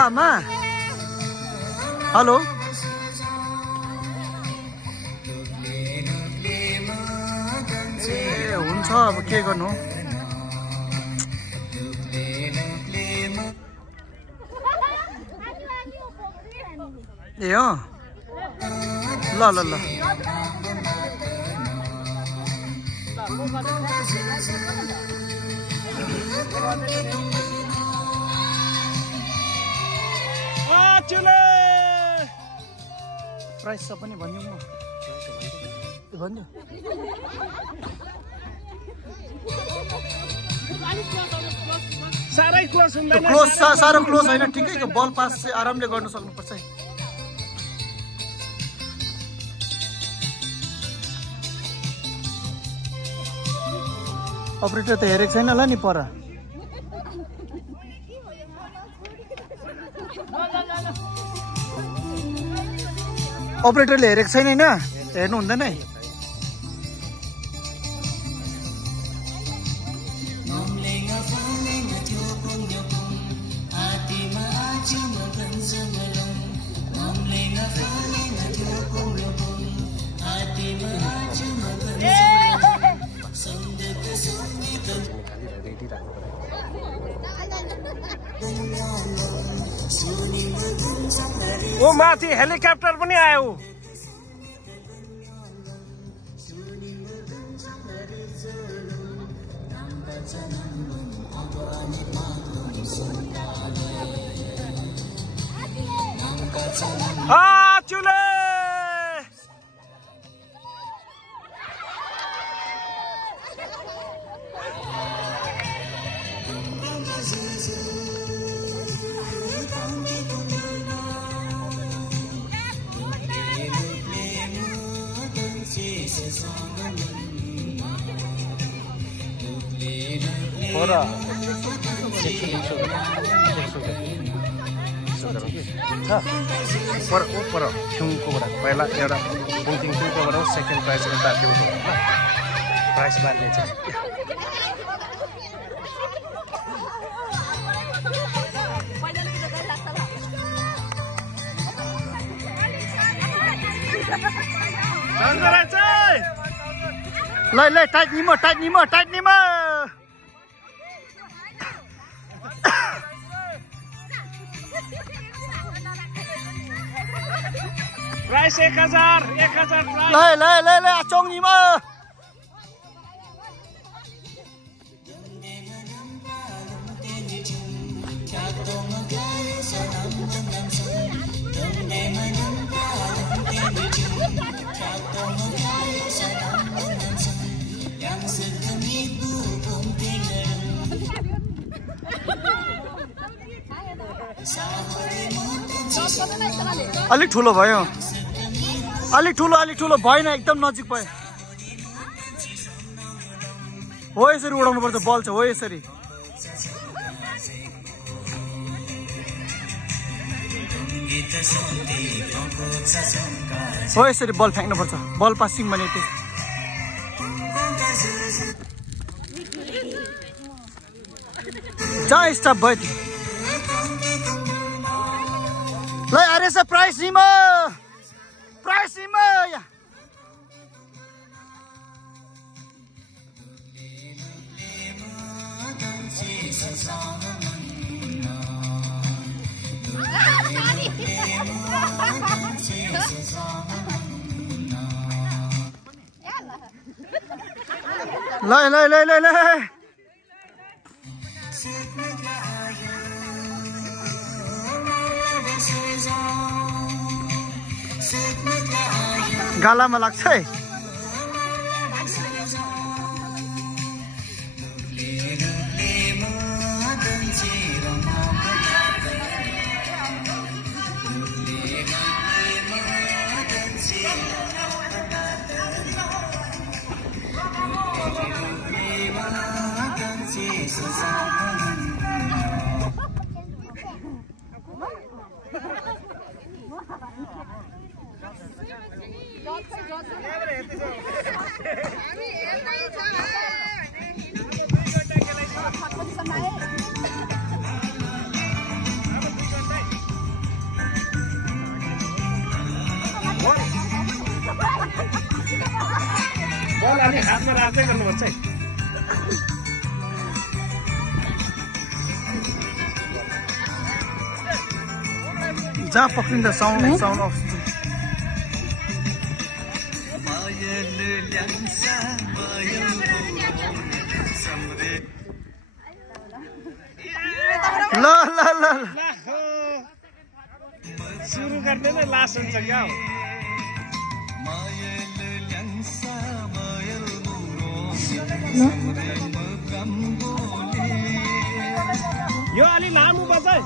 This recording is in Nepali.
आमा हेलो ए हुन्छ अब के गर्नु ए अँ ल ल ल प्राइस सब पनि भनिदिउँ न भनिदिउँ साह्रै क्लोज हुँदैन क्लोज साह्रो क्लोज होइन ठिकैको बल पास चाहिँ आरामले गर्न सक्नुपर्छ है अपरेटर त हेरेको छैन होला नि पर अपरेटरले हेरेको छैन हैन हेर्नु हुँदैन है ओ माथि हेलिकप्टर पनि आयो चुले Ora. पर छेउकोबाट पहिला एउटा बुकिङ छेउकोबाट सेकेन्ड प्राइस यता छेउकोबाट प्राइस बाँड्ने चाहिँ ल ल टाइट निम प्राइस 1000 ल चोङ निम अलिक ठुलो भयो अलिक ठुलो भएन एकदम नजिक भयो हो यसरी उडाउनु पर्छ बल चाहिँ हो यसरी हो यसरी बल फ्याँक्नु पर्छ बल पासिङ भने त्यो जा स्टप भयो ल अरे सा प्राइस निमा या ल गालामा लाग्छ है। बल अलि हातमा राख्दै गर्नुपर्छ है। जहाँ पक्रिन्छ साउन्ड अफ। ल ल ल सुरु गर्ने नै लास्ट हुन्छ क्या। यो अलि लामो बजाइ।